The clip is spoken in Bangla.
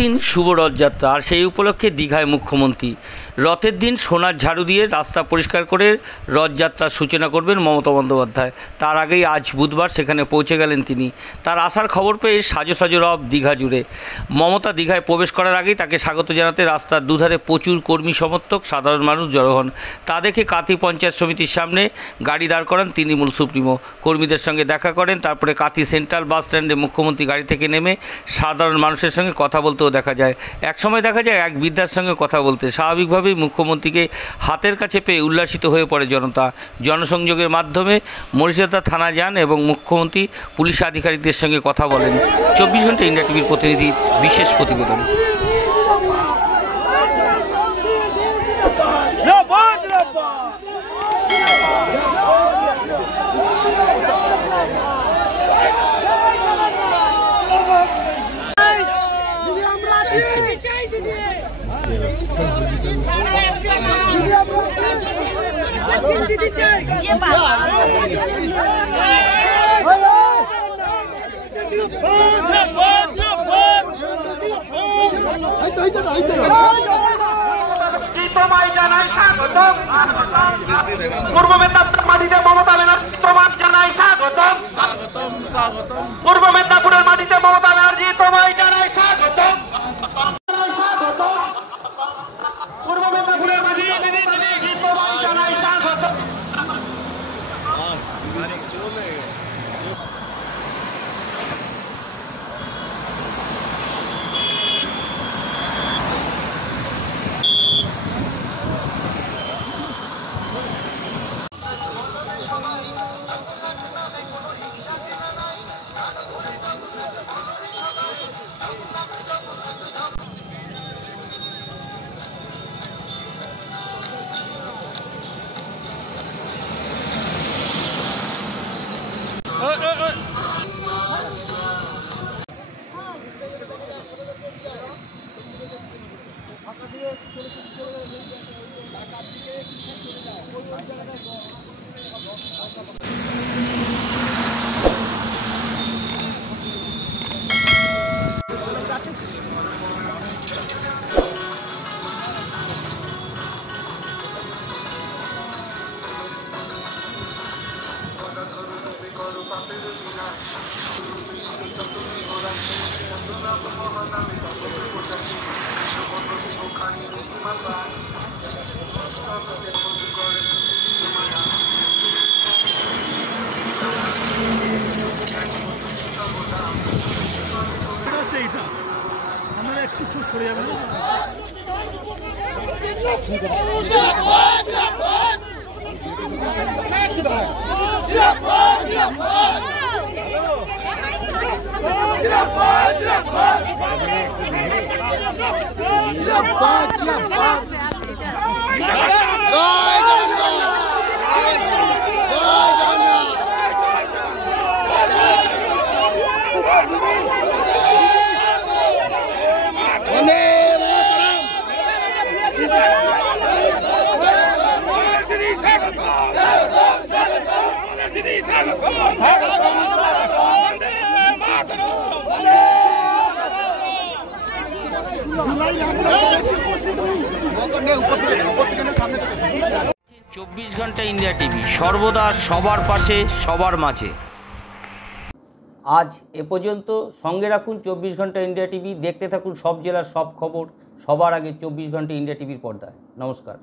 দিন শুভ রথযাত্রা, আর সেই উপলক্ষে দীঘায় মুখ্যমন্ত্রী রথের দিন সোনার ঝাড়ু দিয়ে রাস্তা পরিষ্কার করে রথযাত্রার সূচনা করবেন মমতা বন্দ্যোপাধ্যায়। তার আগেই আজ বুধবার সেখানে পৌঁছে গেলেন তিনি। তার আসার খবর পেয়ে সাজো সাজো রব দীঘা জুড়ে। মমতা দীঘায় প্রবেশ করার আগেই তাকে স্বাগত জানাতে রাস্তার দুধারে প্রচুর কর্মী সমর্থক সাধারণ মানুষ জড়ো হন। তা দেখে কাঁথি পঞ্চায়েত সমিতির সামনে গাড়ি দাঁড় করান তৃণমূল সুপ্রিমো। কর্মীদের সঙ্গে দেখা করেন। তারপরে কাঁথি সেন্ট্রাল বাস স্ট্যান্ডে মুখ্যমন্ত্রী গাড়ি থেকে নেমে সাধারণ মানুষের সঙ্গে কথা বলতেও দেখা যায়। একসময় দেখা যায় এক বৃদ্ধার সঙ্গে কথা বলতে। স্বাভাবিকভাবেই মুখ্যমন্ত্রীকে হাতের কাছে পেয়ে উল্লাসিত হয়ে পড়ে জনতা। জনসংযোগের মাধ্যমে মরিশাদা থানা যান এবং মুখ্যমন্ত্রী পুলিশ আধিকারিকদের সঙ্গে কথা বলেন। 24 ঘন্টা ইন্ডিয়া টিভির প্রতিনিধির বিশেষ প্রতিবেদন। পূর্ব মেদিনীপুর মাটিতে মমতা ব্যানার্জি তোমার জানাই স্বাগতম। পূর্ব মেদিনীপুরের মাটিতে মমতা ব্যানার্জি তোমায় জানাই স্বাগতম। পূর্ব মেদিনীপুরের মাটিতে তোমায় জানাই স্বাগতম। একটু সরে যাবে না। চব্বিশ ঘন্টা ইন্ডিয়া টিভি, সর্বদা সবার পাশে, সবার মাঝে। আজ এ পর্যন্ত। সঙ্গে রাখুন 24 ঘন্টা ইন্ডিয়া টিভি। দেখতে থাকুন সব জেলার সব খবর সবার আগে 24 ঘন্টা ইন্ডিয়া টিভির পর্দায়। নমস্কার।